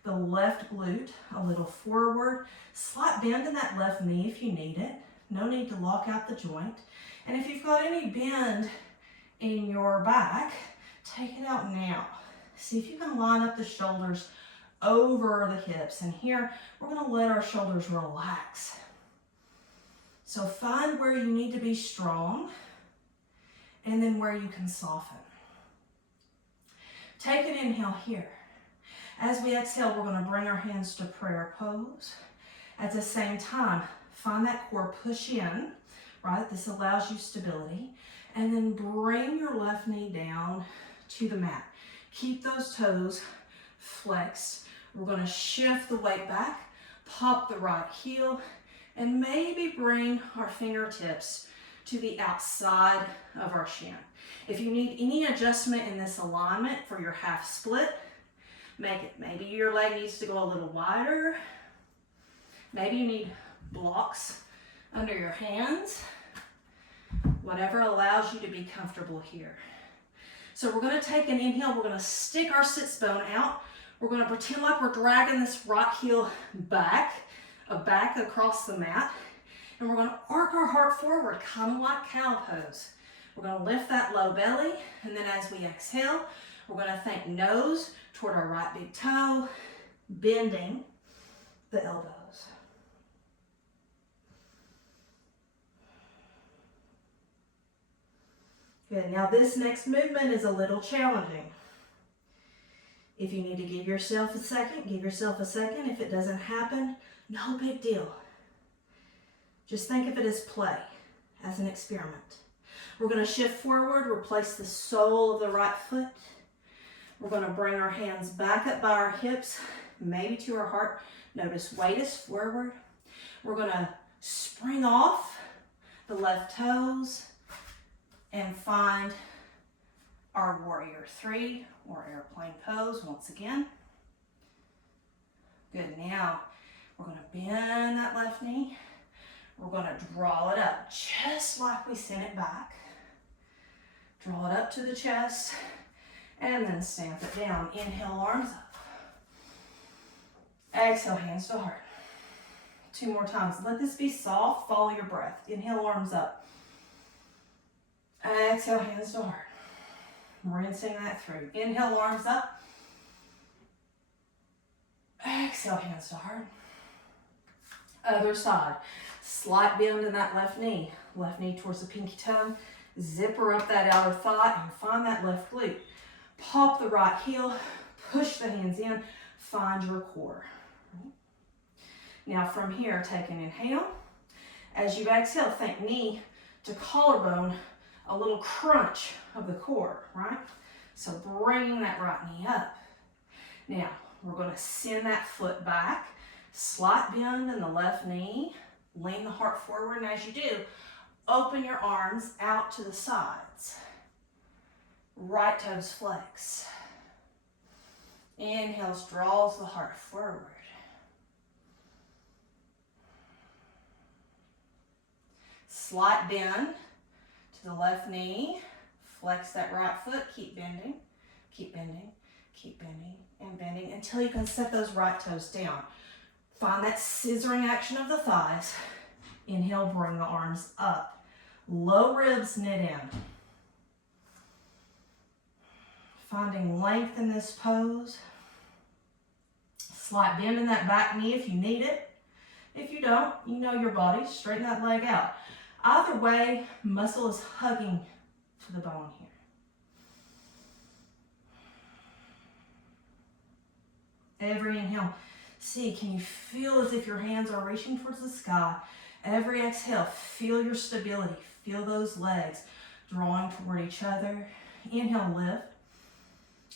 the left glute a little forward. Slight bend in that left knee if you need it. No need to lock out the joint. And if you've got any bend in your back, take it out now. See if you can line up the shoulders over the hips. And here, we're going to let our shoulders relax. So find where you need to be strong and then where you can soften. Take an inhale here. As we exhale, we're going to bring our hands to prayer pose. At the same time, find that core, push in, right? This allows you stability. And then bring your left knee down to the mat. Keep those toes flexed. We're going to shift the weight back, pop the right heel, and maybe bring our fingertips to the outside of our shin. If you need any adjustment in this alignment for your half split, make it. Maybe your leg needs to go a little wider. Maybe you need blocks under your hands. Whatever allows you to be comfortable here. So we're going to take an inhale. We're going to stick our sits bone out. We're going to pretend like we're dragging this right heel back across the mat. And we're going to arc our heart forward, kind of like cow pose. We're going to lift that low belly. And then as we exhale, we're going to think nose toward our right big toe, bending the elbows. Good, now this next movement is a little challenging. If you need to give yourself a second, give yourself a second. If it doesn't happen, no big deal. Just think of it as play, as an experiment. We're going to shift forward, replace the sole of the right foot. We're going to bring our hands back up by our hips, maybe to our heart. Notice weight is forward. We're going to spring off the left toes and find our warrior three or airplane pose once again. Good, now we're going to bend that left knee. We're going to draw it up just like we sent it back. Draw it up to the chest and then stamp it down. Inhale, arms up. Exhale, hands to heart. 2 more times. Let this be soft. Follow your breath. Inhale, arms up. Exhale, hands to heart. Rinsing that through. Inhale, arms up. Exhale, hands to heart. Other side. Slight bend in that left knee. Left knee towards the pinky toe. Zipper up that outer thigh and find that left glute. Pop the right heel. Push the hands in. Find your core. Now from here, take an inhale. As you exhale, think knee to collarbone, a little crunch of the core, right? So bringing that right knee up. Now, we're going to send that foot back. Slight bend in the left knee. Lean the heart forward, and as you do, open your arms out to the sides. Right toes flex. Inhales, draws the heart forward. Slight bend to the left knee. Flex that right foot. Keep bending, keep bending, keep bending, and bending until you can set those right toes down. Find that scissoring action of the thighs. Inhale, bring the arms up. Low ribs knit in. Finding length in this pose. Slight bend in that back knee if you need it. If you don't, you know your body. Straighten that leg out. Either way, muscle is hugging to the bone here. Every inhale, see, can you feel as if your hands are reaching towards the sky? Every exhale, feel your stability. Feel those legs drawing toward each other. Inhale, lift.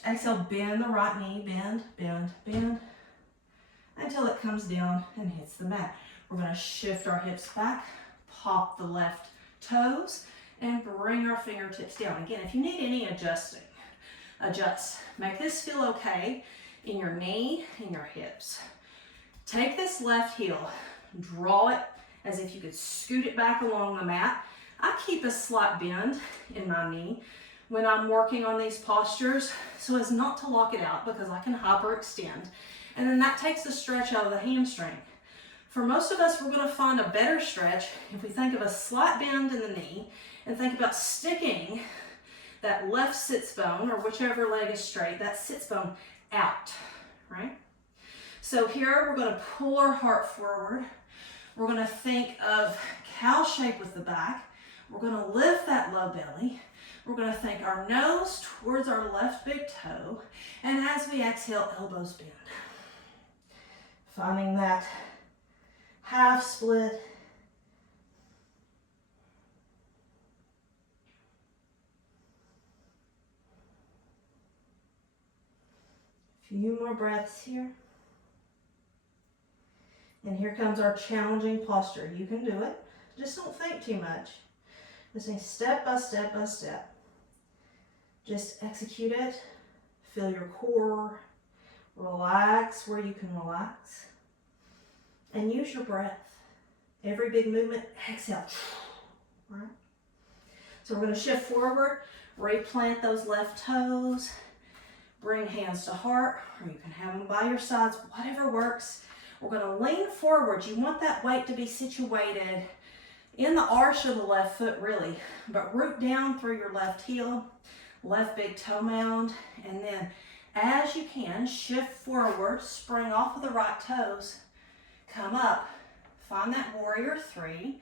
Exhale, bend the right knee. Bend, bend, bend. Until it comes down and hits the mat. We're going to shift our hips back. Pop the left toes and bring our fingertips down. Again, if you need any adjusting, adjust. Make this feel okay in your knee, in your hips. Take this left heel, draw it as if you could scoot it back along the mat. I keep a slight bend in my knee when I'm working on these postures so as not to lock it out because I can hyperextend. And then that takes the stretch out of the hamstring. For most of us, we're going to find a better stretch if we think of a slight bend in the knee and think about sticking that left sits bone, or whichever leg is straight, that sits bone out, right? So here we're going to pull our heart forward. We're going to think of cow shape with the back. We're going to lift that low belly. We're going to think our nose towards our left big toe. And as we exhale, elbows bend. Finding that half split. Few more breaths here. And here comes our challenging posture. You can do it. Just don't think too much. Just say step by step by step. Just execute it. Feel your core. Relax where you can relax. And use your breath. Every big movement, exhale. All right. So we're going to shift forward. Replant those left toes. Bring hands to heart, or you can have them by your sides, whatever works. We're going to lean forward. You want that weight to be situated in the arch of the left foot, really, but root down through your left heel, left big toe mound, and then as you can, shift forward, spring off of the right toes, come up, find that warrior three.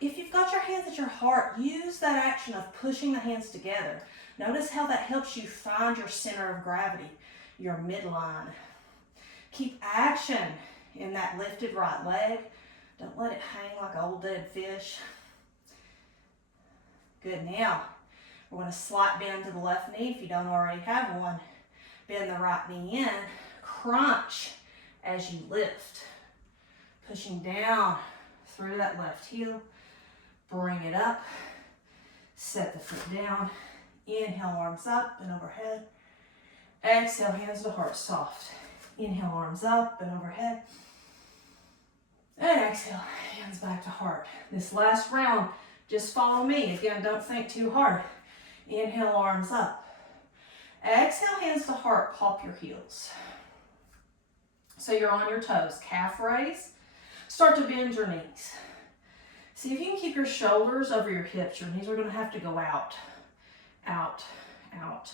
If you've got your hands at your heart, use that action of pushing the hands together. Notice how that helps you find your center of gravity, your midline. Keep action in that lifted right leg. Don't let it hang like an old dead fish. Good. Now, we're going to slight bend to the left knee if you don't already have one. Bend the right knee in. Crunch as you lift. Pushing down through that left heel. Bring it up. Set the foot down. Inhale, arms up and overhead. Exhale, hands to heart, soft. Inhale, arms up and overhead. And exhale, hands back to heart. This last round, just follow me. Again, don't think too hard. Inhale, arms up. Exhale, hands to heart, pop your heels. So you're on your toes, calf raise. Start to bend your knees. See if you can keep your shoulders over your hips. Your knees are going to have to go out. Out, out.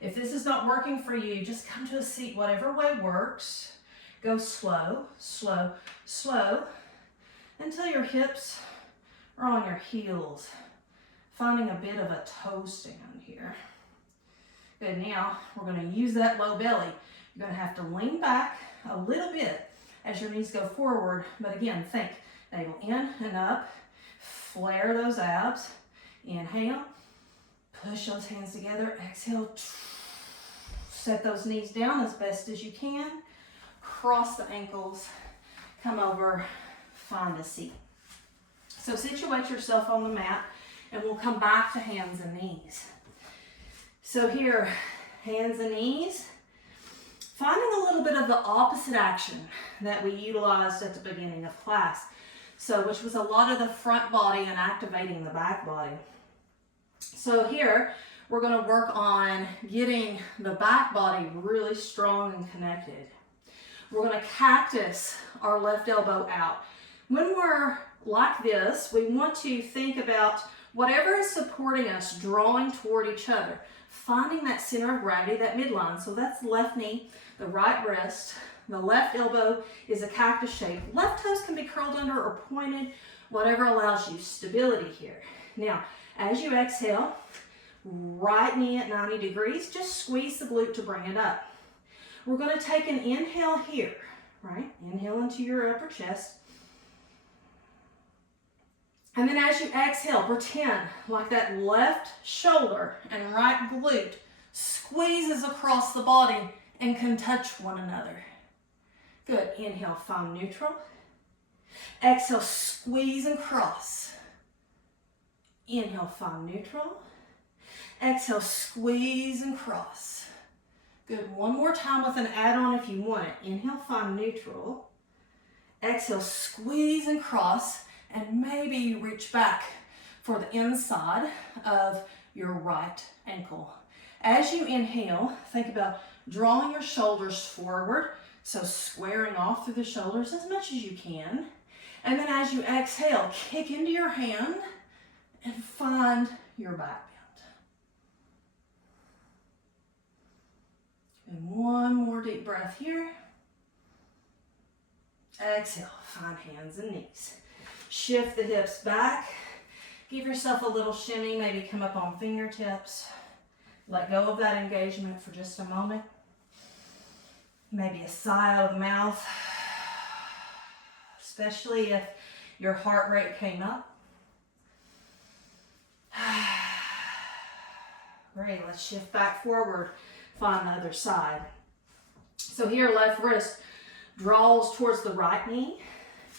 If this is not working for you, just come to a seat, whatever way works. Go slow, slow, slow, until your hips are on your heels. Finding a bit of a toe stand here. Good, now we're going to use that low belly. You're going to have to lean back a little bit as your knees go forward. But again, think navel in and up. Flare those abs. Inhale. Push those hands together. Exhale. Set those knees down as best as you can. Cross the ankles. Come over. Find a seat. So situate yourself on the mat and we'll come back to hands and knees. So here, hands and knees. Finding a little bit of the opposite action that we utilized at the beginning of class. So which was a lot of the front body and activating the back body. So here, we're going to work on getting the back body really strong and connected. We're going to cactus our left elbow out. When we're like this, we want to think about whatever is supporting us, drawing toward each other, finding that center of gravity, that midline. So that's the left knee, the right wrist, the left elbow is a cactus shape. Left toes can be curled under or pointed, whatever allows you stability here. Now, as you exhale, right knee at 90 degrees, just squeeze the glute to bring it up. We're going to take an inhale here, right? Inhale into your upper chest. And then as you exhale, pretend like that left shoulder and right glute squeezes across the body and can touch one another. Good. Inhale, find neutral. Exhale, squeeze and cross. Inhale, find neutral. Exhale, squeeze and cross. Good. One more time with an add-on if you want it. Inhale, find neutral. Exhale, squeeze and cross. And maybe you reach back for the inside of your right ankle. As you inhale, think about drawing your shoulders forward. So squaring off through the shoulders as much as you can. And then as you exhale, kick into your hand and find your back bend. And one more deep breath here. Exhale, find hands and knees. Shift the hips back. Give yourself a little shimmy, maybe come up on fingertips. Let go of that engagement for just a moment. Maybe a sigh out of the mouth, especially if your heart rate came up. Great, let's shift back forward, find the other side. So here, left wrist draws towards the right knee.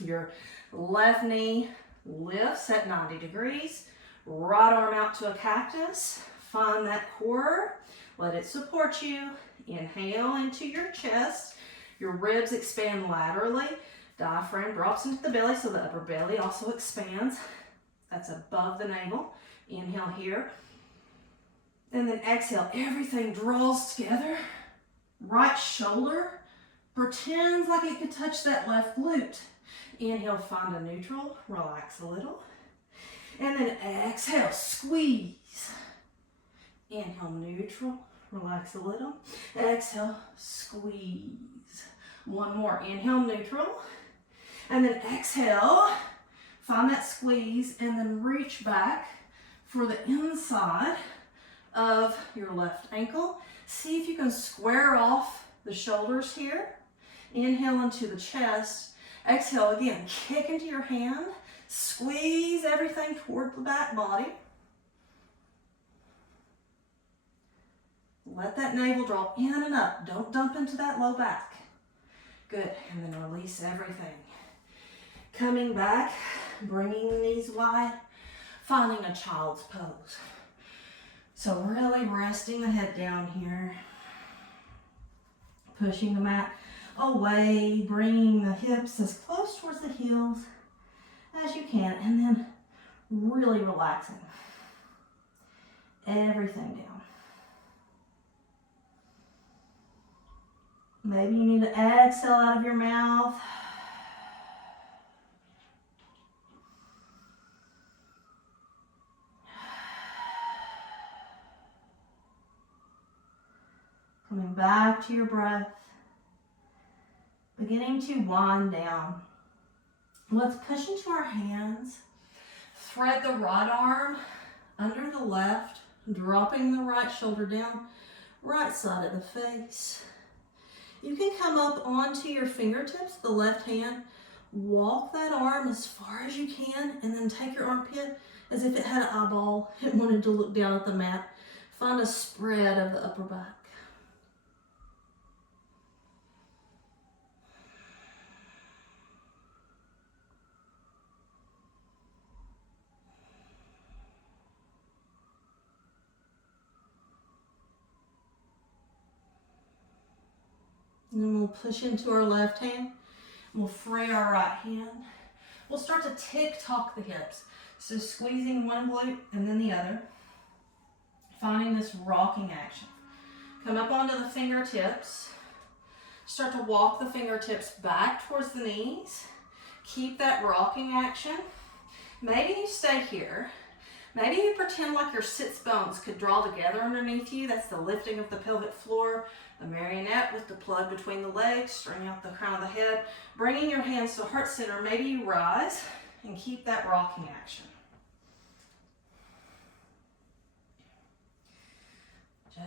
Your left knee lifts at 90 degrees. Right arm out to a cactus. Find that core. Let it support you. Inhale into your chest. Your ribs expand laterally. Diaphragm drops into the belly, so the upper belly also expands. That's above the navel. Inhale here. And then exhale. Everything draws together. Right shoulder pretends like it could touch that left glute. Inhale, find a neutral. Relax a little. And then exhale, squeeze. Inhale, neutral. Relax a little. Exhale, squeeze. One more. Inhale, neutral. And then exhale, find that squeeze, and then reach back for the inside of your left ankle. See if you can square off the shoulders here. Inhale into the chest. Exhale again. Kick into your hand. Squeeze everything toward the back body. Let that navel drop in and up. Don't dump into that low back. Good. And then release everything. Coming back, bringing the knees wide, finding a child's pose. So really resting the head down here. Pushing the mat away, bringing the hips as close towards the heels as you can, and then really relaxing everything down. Maybe you need to exhale out of your mouth. Coming back to your breath. Beginning to wind down. Let's push into our hands. Thread the right arm under the left, dropping the right shoulder down, right side of the face. You can come up onto your fingertips, the left hand, walk that arm as far as you can, and then take your armpit as if it had an eyeball and wanted to look down at the mat. Find a spread of the upper back. And then we'll push into our left hand. We'll fray our right hand. We'll start to tick-tock the hips. So squeezing one glute and then the other. Finding this rocking action. Come up onto the fingertips. Start to walk the fingertips back towards the knees. Keep that rocking action. Maybe you stay here. Maybe you pretend like your sits bones could draw together underneath you. That's the lifting of the pelvic floor. The marionette with the plug between the legs, string out the crown of the head. Bringing your hands to the heart center. Maybe you rise and keep that rocking action.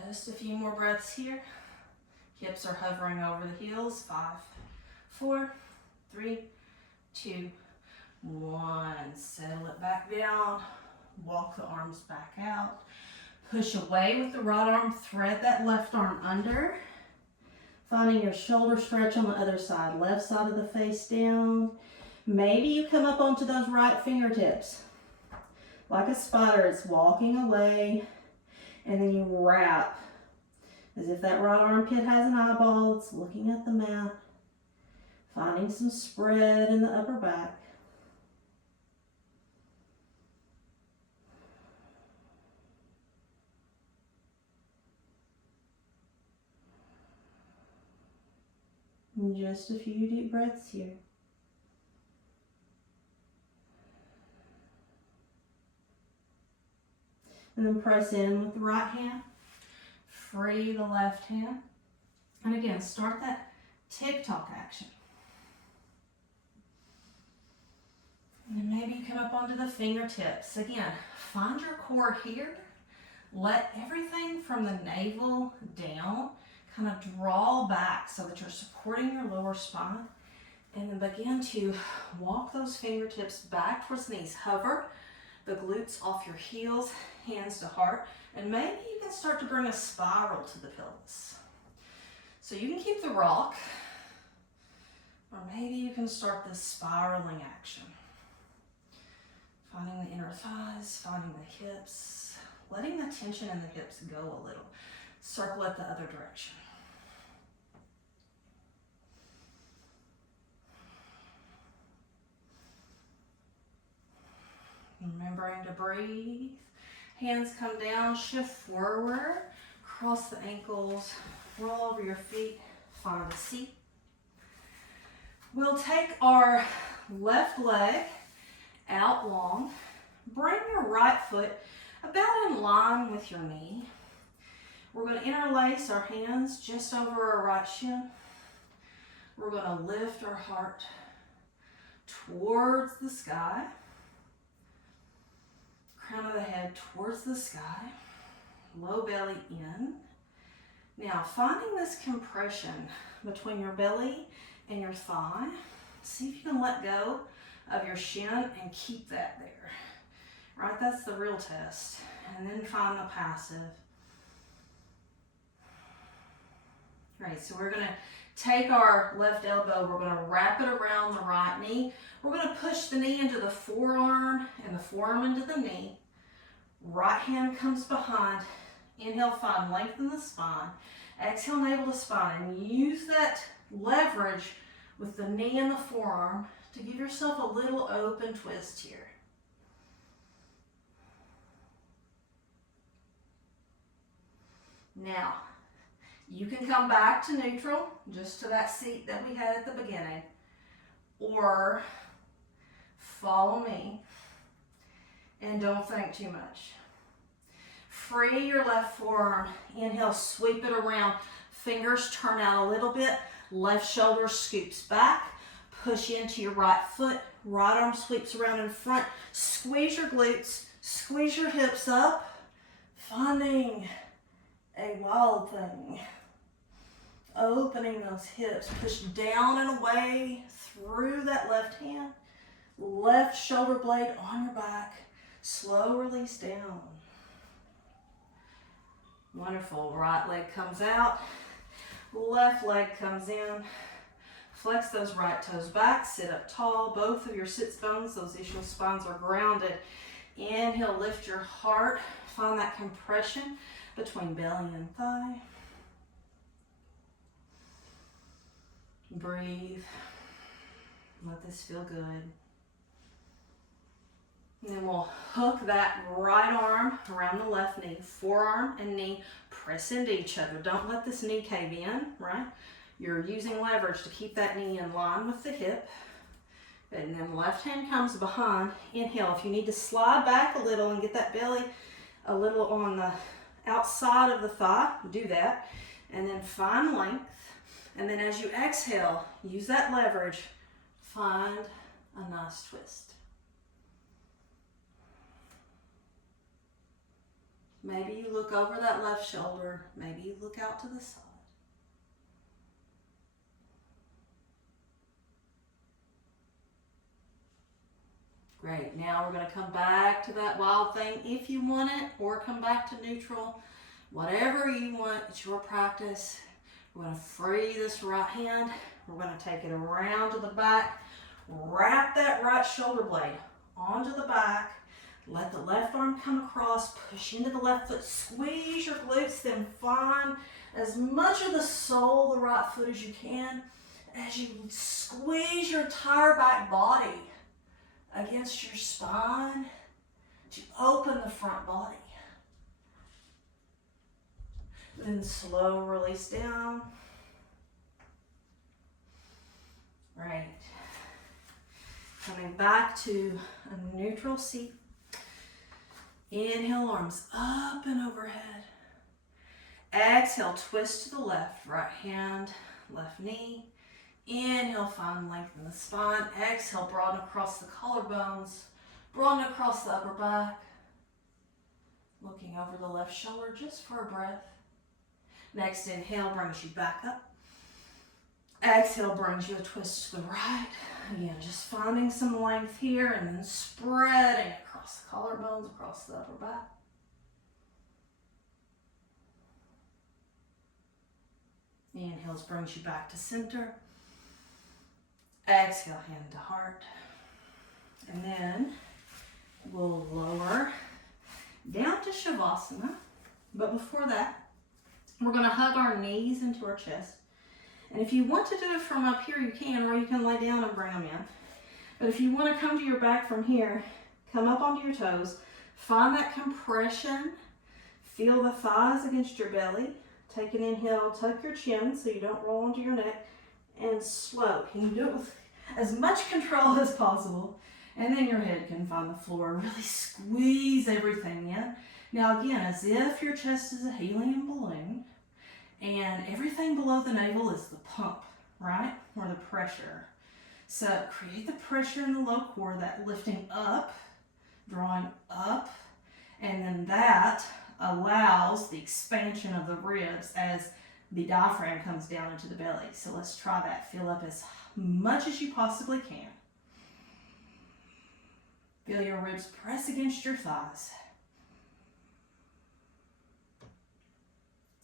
Just a few more breaths here. Hips are hovering over the heels. 5, 4, 3, 2, 1. Settle it back down. Walk the arms back out. Push away with the right arm. Thread that left arm under. Finding your shoulder stretch on the other side. Left side of the face down. Maybe you come up onto those right fingertips. Like a spider, it's walking away. And then you wrap. As if that right armpit has an eyeball. It's looking at the mat. Finding some spread in the upper back. And just a few deep breaths here. And then press in with the right hand. Free the left hand. And again, start that tick-tock action. And then maybe you come up onto the fingertips. Again, find your core here. Let everything from the navel down kind of draw back so that you're supporting your lower spine. And then begin to walk those fingertips back towards the knees. Hover the glutes off your heels, hands to heart. And maybe you can start to bring a spiral to the pelvis. So you can keep the rock, or maybe you can start this spiraling action. Finding the inner thighs, finding the hips, letting the tension in the hips go a little. Circle it the other direction. Remembering to breathe. Hands come down, shift forward, cross the ankles, roll over your feet, find a seat. We'll take our left leg out long. Bring your right foot about in line with your knee. We're going to interlace our hands just over our right shin. We're going to lift our heart towards the sky. Crown of the head towards the sky. Low belly in. Now, finding this compression between your belly and your thigh. See if you can let go of your shin and keep that there. Right, that's the real test. And then find the passive. Right, so we're gonna take our left elbow, we're gonna wrap it around the right knee. We're gonna push the knee into the forearm and the forearm into the knee. Right hand comes behind. Inhale, find length in the spine. Exhale, navel to spine. And use that leverage with the knee and the forearm to give yourself a little open twist here. Now, you can come back to neutral, just to that seat that we had at the beginning, or follow me and don't think too much. Free your left forearm. Inhale, sweep it around. Fingers turn out a little bit. Left shoulder scoops back. Push into your right foot. Right arm sweeps around in front. Squeeze your glutes. Squeeze your hips up. Finding a wild thing. Opening those hips. Push down and away through that left hand. Left shoulder blade on your back. Slow release down. Wonderful. Right leg comes out. Left leg comes in. Flex those right toes back. Sit up tall. Both of your sits bones, those ischial spines are grounded. Inhale, lift your heart. Find that compression between belly and thigh. Breathe. Let this feel good. And then we'll hook that right arm around the left knee. Forearm and knee press into each other. Don't let this knee cave in, right? You're using leverage to keep that knee in line with the hip. And then left hand comes behind. Inhale. If you need to slide back a little and get that belly a little on the outside of the thigh, do that. And then find length. And then as you exhale, use that leverage. Find a nice twist. Maybe you look over that left shoulder. Maybe you look out to the side. Great. Now we're going to come back to that wild thing if you want it, or come back to neutral. Whatever you want, it's your practice. We're going to free this right hand. We're going to take it around to the back. Wrap that right shoulder blade onto the back. Let the left arm come across, push into the left foot, squeeze your glutes, then find as much of the sole of the right foot as you can as you squeeze your entire back body against your spine to open the front body. Then slow release down. Right. Coming back to a neutral seat. Inhale, arms up and overhead. Exhale, twist to the left. Right hand, left knee. Inhale, find length in the spine. Exhale, broaden across the collarbones. Broaden across the upper back. Looking over the left shoulder just for a breath. Next inhale brings you back up. Exhale brings you a twist to the right. Again, just finding some length here and then spreading across the collarbones, across the upper back. Inhales brings you back to center. Exhale, hand to heart. And then we'll lower down to Shavasana. But before that, we're going to hug our knees into our chest. And if you want to do it from up here, you can, or you can lay down and bring them in. But if you want to come to your back from here, come up onto your toes. Find that compression. Feel the thighs against your belly. Take an inhale, tuck your chin so you don't roll onto your neck. And slow. Can you do it with as much control as possible? And then your head can find the floor. Really squeeze everything in. Now again, as if your chest is a helium balloon and everything below the navel is the pump, right? Or the pressure. So create the pressure in the low core, that lifting up, drawing up, and then that allows the expansion of the ribs as the diaphragm comes down into the belly. So let's try that. Fill up as much as you possibly can. Feel your ribs press against your thighs.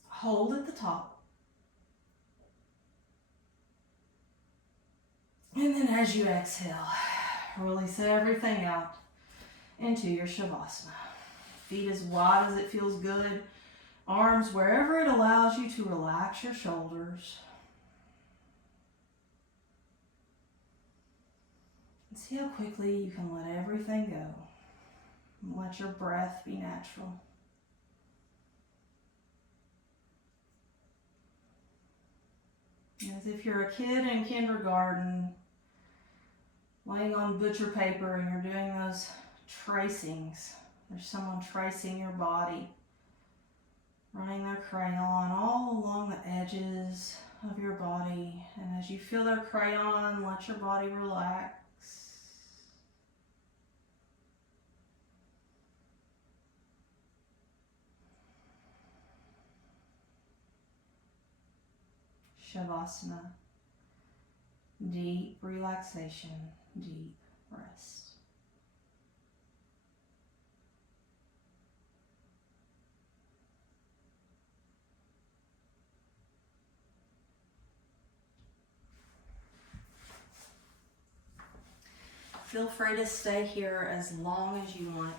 Hold at the top. And then as you exhale, release everything out into your Shavasana. Feet as wide as it feels good. Arms wherever it allows you to relax your shoulders. And see how quickly you can let everything go. And let your breath be natural. As if you're a kid in kindergarten, laying on butcher paper and you're doing those tracings. There's someone tracing your body, running their crayon all along the edges of your body. And as you feel their crayon, let your body relax. Shavasana, deep relaxation, deep rest. Feel free to stay here as long as you want.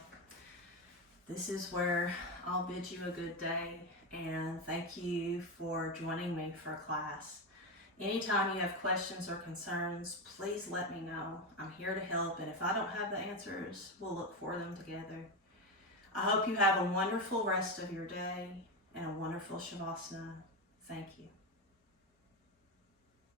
This is where I'll bid you a good day, and thank you for joining me for class. Anytime you have questions or concerns, please let me know. I'm here to help, and if I don't have the answers, we'll look for them together. I hope you have a wonderful rest of your day and a wonderful Shavasana. Thank you.